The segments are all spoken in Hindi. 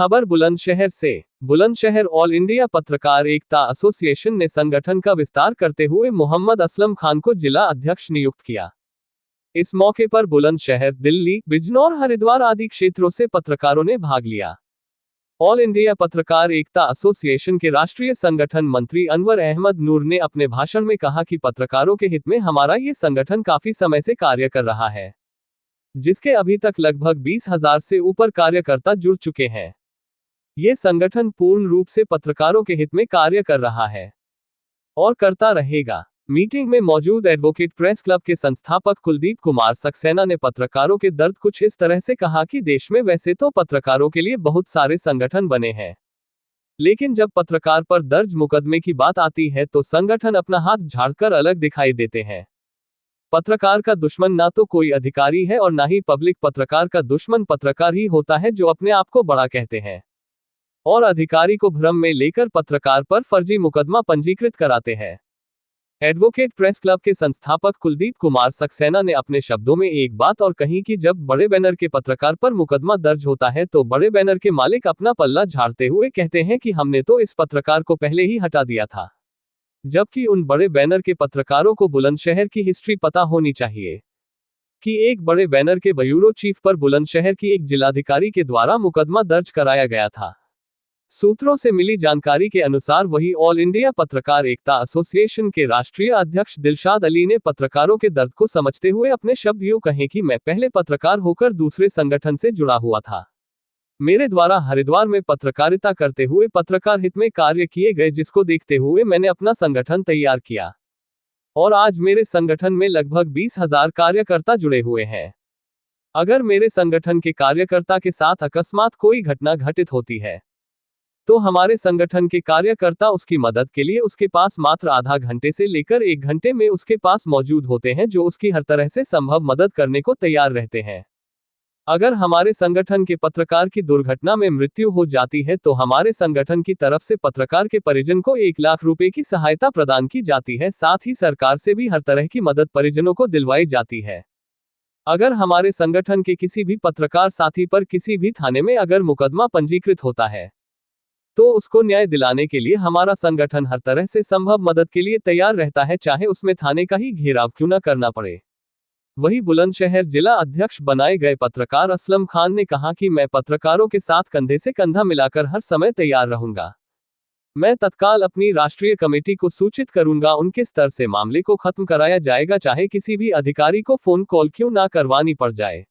खबर बुलंदशहर से। बुलंदशहर ऑल इंडिया पत्रकार एकता एसोसिएशन ने संगठन का विस्तार करते हुए मोहम्मद असलम खान को जिला अध्यक्ष नियुक्त किया। इस मौके पर बुलंदशहर, दिल्ली, बिजनौर, हरिद्वार आदि क्षेत्रों से पत्रकारों ने भाग लिया। ऑल इंडिया पत्रकार एकता एसोसिएशन के राष्ट्रीय संगठन मंत्री अनवर अहमद नूर ने अपने भाषण में कहा कि पत्रकारों के हित में हमारा ये संगठन काफी समय से कार्य कर रहा है, जिसके अभी तक लगभग 20,000 से ऊपर कार्यकर्ता जुड़ चुके हैं। ये संगठन पूर्ण रूप से पत्रकारों के हित में कार्य कर रहा है और करता रहेगा। मीटिंग में मौजूद एडवोकेट प्रेस क्लब के संस्थापक कुलदीप कुमार सक्सेना ने पत्रकारों के दर्द कुछ इस तरह से कहा कि देश में वैसे तो पत्रकारों के लिए बहुत सारे संगठन बने हैं, लेकिन जब पत्रकार पर दर्ज मुकदमे की बात आती है तो संगठन अपना हाथ झाड़कर अलग दिखाई देते हैं। पत्रकार का दुश्मन ना तो कोई अधिकारी है और ना ही पब्लिक। पत्रकार का दुश्मन पत्रकार ही होता है जो अपने आप को बड़ा कहते हैं और अधिकारी को भ्रम में लेकर पत्रकार पर फर्जी मुकदमा पंजीकृत कराते हैं। एडवोकेट प्रेस क्लब के संस्थापक कुलदीप कुमार सक्सेना ने अपने शब्दों में एक बात और कही कि जब बड़े बैनर के पत्रकार पर मुकदमा दर्ज होता है तो बड़े बैनर के मालिक अपना पल्ला झाड़ते हुए कहते हैं कि हमने तो इस पत्रकार को पहले ही हटा दिया था, जबकि उन बड़े बैनर के पत्रकारों को बुलंदशहर की हिस्ट्री पता होनी चाहिए कि एक बड़े बैनर के ब्यूरो चीफ पर बुलंदशहर की एक जिलाधिकारी के द्वारा मुकदमा दर्ज कराया गया था। सूत्रों से मिली जानकारी के अनुसार वही ऑल इंडिया पत्रकार एकता एसोसिएशन के राष्ट्रीय अध्यक्ष दिलशाद अली ने पत्रकारों के दर्द को समझते हुए अपने शब्द यूं कहे कि मैं पहले पत्रकार होकर दूसरे संगठन से जुड़ा हुआ था। मेरे द्वारा हरिद्वार में पत्रकारिता करते हुए पत्रकार हित में कार्य किए गए, जिसको देखते हुए मैंने अपना संगठन तैयार किया और आज मेरे संगठन में लगभग 20,000 कार्यकर्ता जुड़े हुए हैं। अगर मेरे संगठन के कार्यकर्ता के साथ अकस्मात कोई घटना घटित होती है तो हमारे संगठन के कार्यकर्ता उसकी मदद के लिए उसके पास मात्र आधा घंटे से लेकर 1 घंटे में उसके पास मौजूद होते हैं, जो उसकी हर तरह से संभव मदद करने को तैयार रहते हैं। अगर हमारे संगठन के पत्रकार की दुर्घटना में मृत्यु हो जाती है तो हमारे संगठन की तरफ से पत्रकार के परिजन को 1 लाख रुपए की सहायता प्रदान की जाती है। साथ ही सरकार से भी हर तरह की मदद परिजनों को दिलवाई जाती है। अगर हमारे संगठन के किसी भी पत्रकार साथी पर किसी भी थाने में अगर मुकदमा पंजीकृत होता है तो उसको न्याय दिलाने के लिए हमारा संगठन हर तरह से संभव मदद के लिए तैयार रहता है, चाहे उसमें थाने का ही घेराव क्यों न करना पड़े। वही बुलंदशहर जिला अध्यक्ष बनाए गए पत्रकार असलम खान ने कहा कि मैं पत्रकारों के साथ कंधे से कंधा मिलाकर हर समय तैयार रहूंगा। मैं तत्काल अपनी राष्ट्रीय कमेटी को सूचित करूंगा, उनके स्तर से मामले को खत्म कराया जाएगा, चाहे किसी भी अधिकारी को फोन कॉल क्यों ना करवानी पड़ जाए।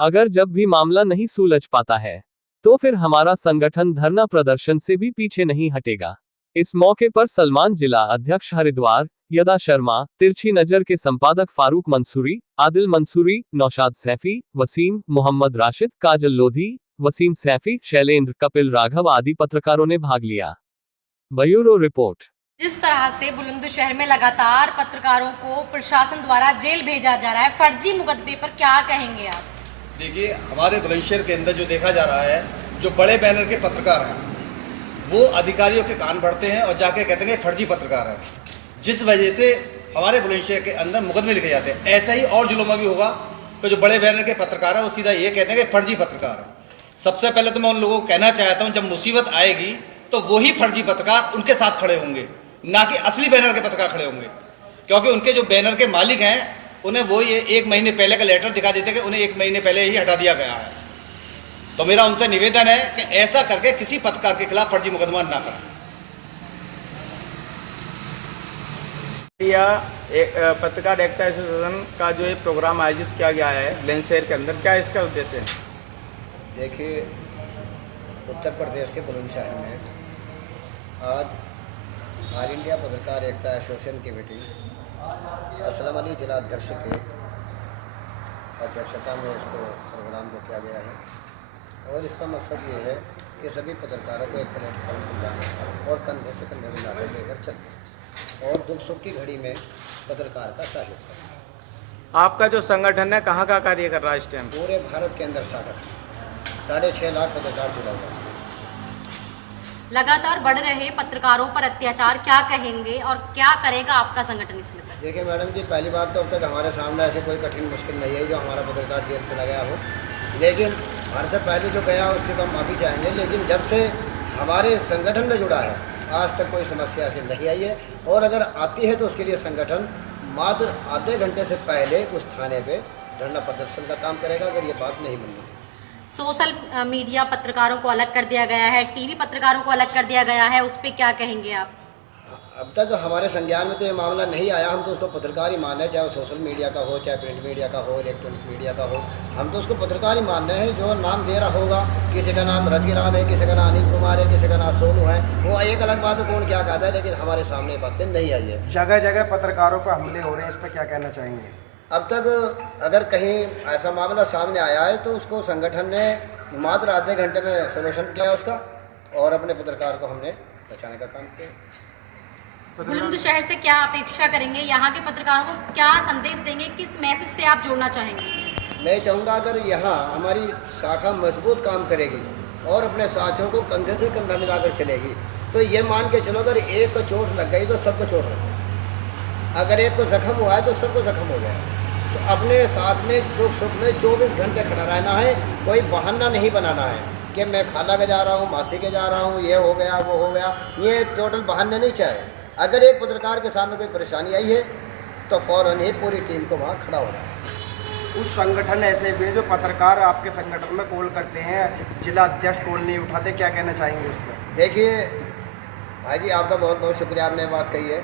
अगर जब भी मामला नहीं सुलझ पाता है तो फिर हमारा संगठन धरना प्रदर्शन से भी पीछे नहीं हटेगा। इस मौके पर सलमान जिला अध्यक्ष हरिद्वार, यदा शर्मा, तिरछी नजर के संपादक फारूक मंसूरी, आदिल मंसूरी, नौशाद सैफी, वसीम, मोहम्मद राशिद, काजल लोधी, वसीम सैफी, शैलेंद्र, कपिल राघव आदि पत्रकारों ने भाग लिया। Bureau report. जिस तरह से बुलंदशहर में लगातार पत्रकारों को प्रशासन द्वारा जेल भेजा जा रहा है, फर्जी मुकदमे पर क्या कहेंगे आप? देखिए, हमारे बुलंदशहर के अंदर जो देखा जा रहा है, जो बड़े बैनर के पत्रकार हैं वो अधिकारियों के कान भरते हैं और जाके कहते हैं फर्जी पत्रकार है, जिस वजह से हमारे बुलंदशहर के अंदर मुकदमे लिखे जाते हैं। ऐसा ही और जिलों में भी होगा तो जो बड़े बैनर के पत्रकार हैं वो सीधा ये कहते हैं कि फर्जी पत्रकार है। सबसे पहले तो मैं उन लोगों को कहना चाहता हूँ, जब मुसीबत आएगी तो वही फर्जी पत्रकार उनके साथ खड़े होंगे, ना कि असली बैनर के पत्रकार खड़े होंगे, क्योंकि उनके जो बैनर के मालिक हैं उन्हें वो ये 1 महीने पहले का लेटर दिखा देते कि उन्हें 1 महीने पहले ही हटा दिया गया है। तो मेरा उनसे निवेदन है कि ऐसा करके किसी पत्रकार के खिलाफ फर्जी मुकदमा ना करें। एक पत्रकार एकता एसोसिएशन का जो ये प्रोग्राम आयोजित किया गया है बुलंदशहर के अंदर, क्या इसका उद्देश्य है? देखिए, उत्तर प्रदेश के बुलंदशहर में आज ऑल इंडिया पत्रकार एकता एसोसिएशन की मीटिंग असलम अली जिला अध्यक्ष के अध्यक्षता में इसको प्रोग्राम को किया गया है और इसका मकसद ये है कि सभी पत्रकारों को एक प्लेटफॉर्म मिलाना और कंधे से कंधे मिलाकर लेकर चलते और दुख सुख की घड़ी में पत्रकार का सहयोग करना। आपका जो संगठन है कहाँ का कार्य कर रहा है इस टाइम? पूरे भारत के अंदर 6.5 लाख पत्रकार जुड़ा हुआ है। लगातार बढ़ रहे पत्रकारों पर अत्याचार क्या कहेंगे और क्या करेगा आपका संगठन इसमें? देखिए मैडम जी, पहली बात तो अब तक हमारे सामने ऐसे कोई कठिन मुश्किल नहीं है जो हमारा पत्रकार जेल चला गया हो, लेकिन हमारे से पहले जो गया उसकी तो हम माफ़ी चाहेंगे, लेकिन जब से हमारे संगठन में जुड़ा है आज तक कोई समस्या ऐसी नहीं आई है। और अगर आती है तो उसके लिए संगठन मात्र आधे घंटे से पहले उस थाने पे धरना प्रदर्शन का काम करेगा अगर ये बात नहीं बनी। सोशल मीडिया पत्रकारों को अलग कर दिया गया है, टीवी पत्रकारों को अलग कर दिया गया है, उस पर क्या कहेंगे आप? अब तक हमारे संज्ञान में तो ये मामला नहीं आया। हम तो उसको पत्रकार ही मान रहे हैं, चाहे वो सोशल मीडिया का हो, चाहे प्रिंट मीडिया का हो, इलेक्ट्रॉनिक मीडिया का हो। हम तो उसको पत्रकार ही मान रहे हैं। जो नाम दे रहा होगा, किसी का नाम रतिराम है, किसी का नाम अनिल कुमार है, किसी का नाम सोनू है, वो एक अलग बात है कौन क्या कहता है, लेकिन हमारे सामने बातें नहीं आई है। जगह जगह पत्रकारों पर हमले हो रहे हैं, इस पर क्या कहना चाहेंगे? अब तक अगर कहीं ऐसा मामला सामने आया है तो उसको संगठन ने मात्र आधे घंटे में सोल्यूशन किया उसका, और अपने पत्रकार को हमने बचाने का काम किया। बुलंदशहर से क्या अपेक्षा करेंगे? यहाँ के पत्रकारों को क्या संदेश देंगे? किस मैसेज से आप जोड़ना चाहेंगे? मैं चाहूँगा अगर यहाँ हमारी शाखा मजबूत काम करेगी और अपने साथियों को कंधे से कंधा मिलाकर चलेगी तो ये मान के चलो अगर एक को चोट लग गई तो सबको चोट लग गई, अगर एक को जख्म हुआ है तो सबको जख्म हो गया। तो अपने साथ में दुख सुख में 24 घंटे खड़ा रहना है, कोई बहाना नहीं बनाना है कि मैं खाला के जा रहा हूँ, मासी के जा रहा हूँ, ये हो गया वो हो गया, ये टोटल बहाने नहीं चाहिए। अगर एक पत्रकार के सामने कोई परेशानी आई है तो फ़ौरन ही पूरी टीम को वहाँ खड़ा होना है। उस संगठन ऐसे भी जो पत्रकार आपके संगठन में कॉल करते हैं, जिला अध्यक्ष कॉल नहीं उठाते, क्या कहना चाहेंगे उस पर? देखिए भाई जी, आपका बहुत बहुत शुक्रिया, आपने बात कही है।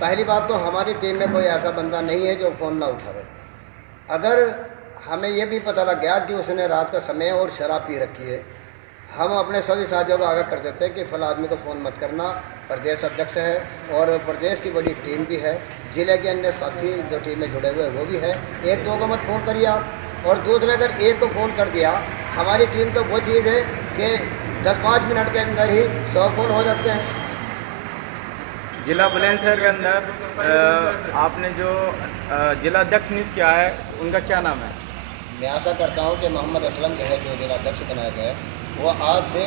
पहली बात तो हमारी टीम में कोई ऐसा बंदा नहीं है जो फ़ोन ना उठावे। अगर हमें ये भी पता लग गया कि उसने रात का समय और शराब पी रखी है, हम अपने सभी साथियों को आगाह कर देते हैं कि फला आदमी को फ़ोन मत करना। प्रदेश अध्यक्ष है और प्रदेश की बड़ी टीम भी है, जिले के अन्य साथी जो टीम में जुड़े हुए हैं वो भी है। एक दो को मत फ़ोन करिए आप। और दूसरे अगर एक को फ़ोन कर दिया, हमारी टीम तो वो चीज़ है कि 10-5 मिनट के अंदर ही 100 फ़ोन हो जाते हैं। जिला बुलंदशहर के अंदर आपने जो जिला अध्यक्ष नियुक्त किया है उनका क्या नाम है? मैं आशा करता हूं कि मोहम्मद असलम जो है जो जिला अध्यक्ष बनाया गया है वो आज से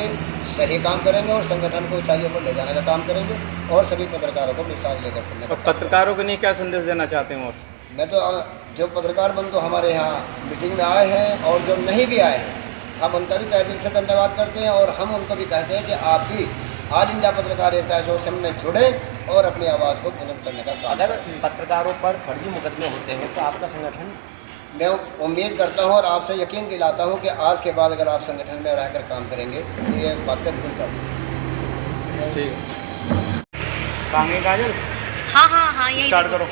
सही काम करेंगे और संगठन को ऊंचाइयों पर ले जाने का काम करेंगे और सभी पत्रकारों को मिसाल लेकर चलने का। पत्रकारों को नहीं क्या संदेश देना चाहते हैं? और मैं तो जो पत्रकार बंधु हमारे यहाँ मीटिंग में आए हैं और जो नहीं भी आए हैं, हम उनका भी तहे दिल से धन्यवाद करते हैं और हम उनको भी कहते हैं कि आप भी ऑल इंडिया पत्रकार एकता एसोसिएशन में जुड़े और अपनी आवाज़ को बुलंद करने का काम। अगर पत्रकारों पर फर्जी मुकदमे होते हैं तो आपका संगठन? मैं उम्मीद करता हूं और आपसे यकीन दिलाता हूं कि आज के बाद अगर आप संगठन में रहकर काम करेंगे तो ये बातें भूल जाओगे। ठीक है, काजल हाँ यही स्टार्ट करो।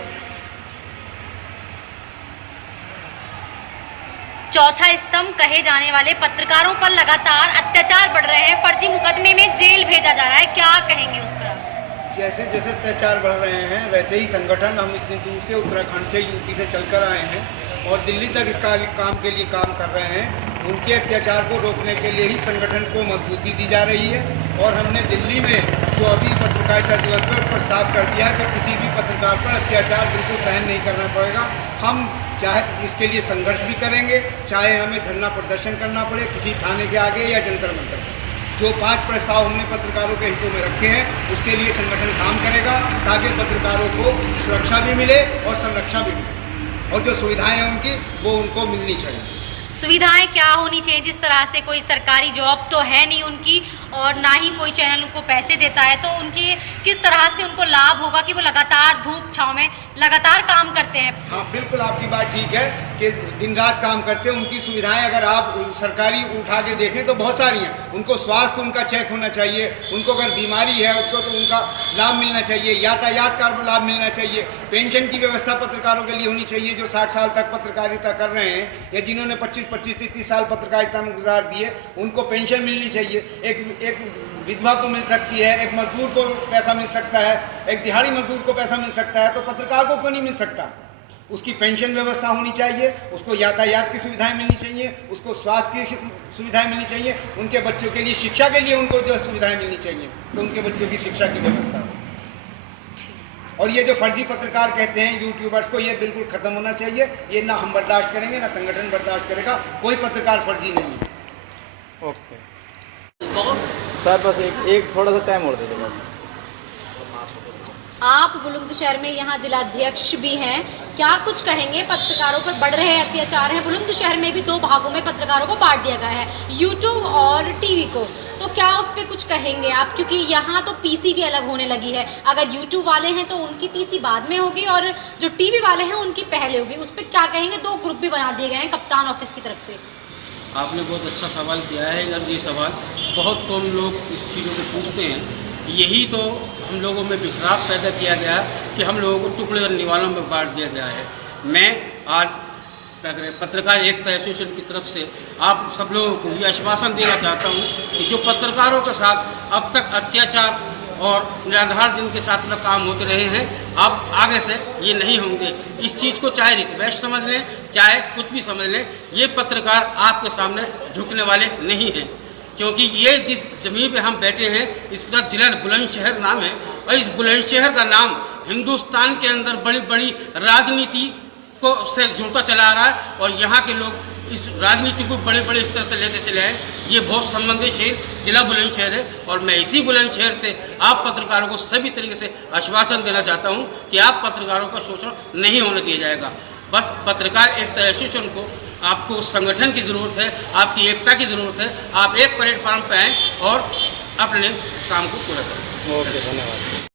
चौथा स्तंभ कहे जाने वाले पत्रकारों पर लगातार अत्याचार बढ़ रहे हैं, फर्जी मुकदमे में जेल भेजा जा रहा है, क्या कहेंगे उस पर? जैसे जैसे अत्याचार बढ़ रहे हैं वैसे ही संगठन, हम इतनी दूर से उत्तराखंड से यूपी से चलकर आए हैं और दिल्ली तक इस काम के लिए काम कर रहे हैं। उनके अत्याचार को रोकने के लिए ही संगठन को मजबूती दी जा रही है और हमने दिल्ली में जो अभी पत्रकारिता दिवस पर साफ कर दिया कि किसी भी पत्रकार पर अत्याचार बिल्कुल सहन नहीं करना पड़ेगा। हम चाहे इसके लिए संघर्ष भी करेंगे, चाहे हमें धरना प्रदर्शन करना पड़े किसी थाने के आगे या जंतर मंतर। जो 5 प्रस्ताव हमने पत्रकारों के हितों में रखे हैं उसके लिए संगठन काम करेगा ताकि पत्रकारों को सुरक्षा भी मिले और संरक्षा भी मिले और जो सुविधाएं हैं उनकी वो उनको मिलनी चाहिए। सुविधाएं क्या होनी चाहिए? जिस तरह से कोई सरकारी जॉब तो है नहीं उनकी और ना ही कोई चैनल उनको पैसे देता है, तो उनके किस तरह से उनको लाभ होगा कि वो लगातार धूप छांव में लगातार काम करते हैं? हाँ बिल्कुल, आपकी बात ठीक है कि दिन रात काम करते हैं। उनकी सुविधाएं अगर आप सरकारी उठा के देखें तो बहुत सारी हैं। उनको स्वास्थ्य उनका चेक होना चाहिए, उनको अगर बीमारी है उसको तो उनका लाभ मिलना चाहिए, यातायात का लाभ मिलना चाहिए, पेंशन की व्यवस्था पत्रकारों के लिए होनी चाहिए जो 60 साल तक पत्रकारिता कर रहे हैं या जिन्होंने 25-30 साल पत्रकारिता में गुजार दिए उनको पेंशन मिलनी चाहिए। एक विधवा को मिल सकती है, एक मजदूर को पैसा मिल सकता है, एक दिहाड़ी मजदूर को पैसा मिल सकता है, तो पत्रकार को क्यों नहीं मिल सकता? उसकी पेंशन व्यवस्था होनी चाहिए, उसको यातायात की सुविधाएं मिलनी चाहिए, उसको स्वास्थ्य की सुविधाएं मिलनी चाहिए, उनके बच्चों के लिए शिक्षा के लिए उनको जो सुविधाएं मिलनी चाहिए तो उनके बच्चों की शिक्षा की व्यवस्था हो। और ये जो फर्जी पत्रकार कहते हैं यूट्यूबर्स को, ये बिल्कुल ख़त्म होना चाहिए। ये ना हम बर्दाश्त करेंगे ना संगठन बर्दाश्त करेगा। कोई पत्रकार फर्जी नहीं है। ओके सर, बस एक थोड़ा सा टाइम और दे दो बस। आप बुलंदशहर में यहाँ जिलाध्यक्ष भी हैं, क्या कुछ कहेंगे? पत्रकारों पर बढ़ रहे अत्याचार हैं। बुलंदशहर में भी 2 भागों में पत्रकारों को बांट दिया गया है, यूट्यूब और टीवी को, तो क्या उस पर कुछ कहेंगे आप? क्योंकि यहाँ तो पीसी भी अलग होने लगी है। अगर यूट्यूब वाले हैं तो उनकी पीसी बाद में होगी और जो टीवी वाले हैं उनकी पहले होगी। उस पर क्या कहेंगे? 2 ग्रुप भी बना दिए गए हैं कप्तान ऑफिस की तरफ से। आपने बहुत अच्छा सवाल किया है। अगर ये सवाल बहुत कम लोग इस चीज़ों को पूछते हैं। यही तो हम लोगों में बिखराव पैदा किया गया कि हम लोगों को टुकड़े और निवालों में बांट दिया गया है। मैं आज क्या करें, पत्रकार एकता एसोसिएशन की तरफ से आप सब लोगों को ये आश्वासन देना चाहता हूँ कि जो पत्रकारों के साथ अब तक अत्याचार और निराधार जिनके साथ में काम होते रहे हैं, अब आगे से ये नहीं होंगे। इस चीज़ को चाहे रिक्वेस्ट समझ लें, चाहे कुछ भी समझ लें, ये पत्रकार आपके सामने झुकने वाले नहीं हैं। क्योंकि ये जिस ज़मीन पे हम बैठे हैं इसका जिला बुलंदशहर नाम है, और इस बुलंदशहर का नाम हिंदुस्तान के अंदर बड़ी बड़ी राजनीति को से जुड़ता चला आ रहा है, और यहाँ के लोग इस राजनीति को बड़े बड़े स्तर से लेते चले आए। ये बहुत संवेदनशील जिला बुलंदशहर है, और मैं इसी बुलंदशहर से आप पत्रकारों को सभी तरीके से आश्वासन देना चाहता हूँ कि आप पत्रकारों का शोषण नहीं होने दिया जाएगा। बस पत्रकार एकता एसोसिएशन को आपको संगठन की ज़रूरत है, आपकी एकता की ज़रूरत है। आप एक प्लेटफार्म पर आएँ और अपने काम को पूरा करें। ओके, धन्यवाद।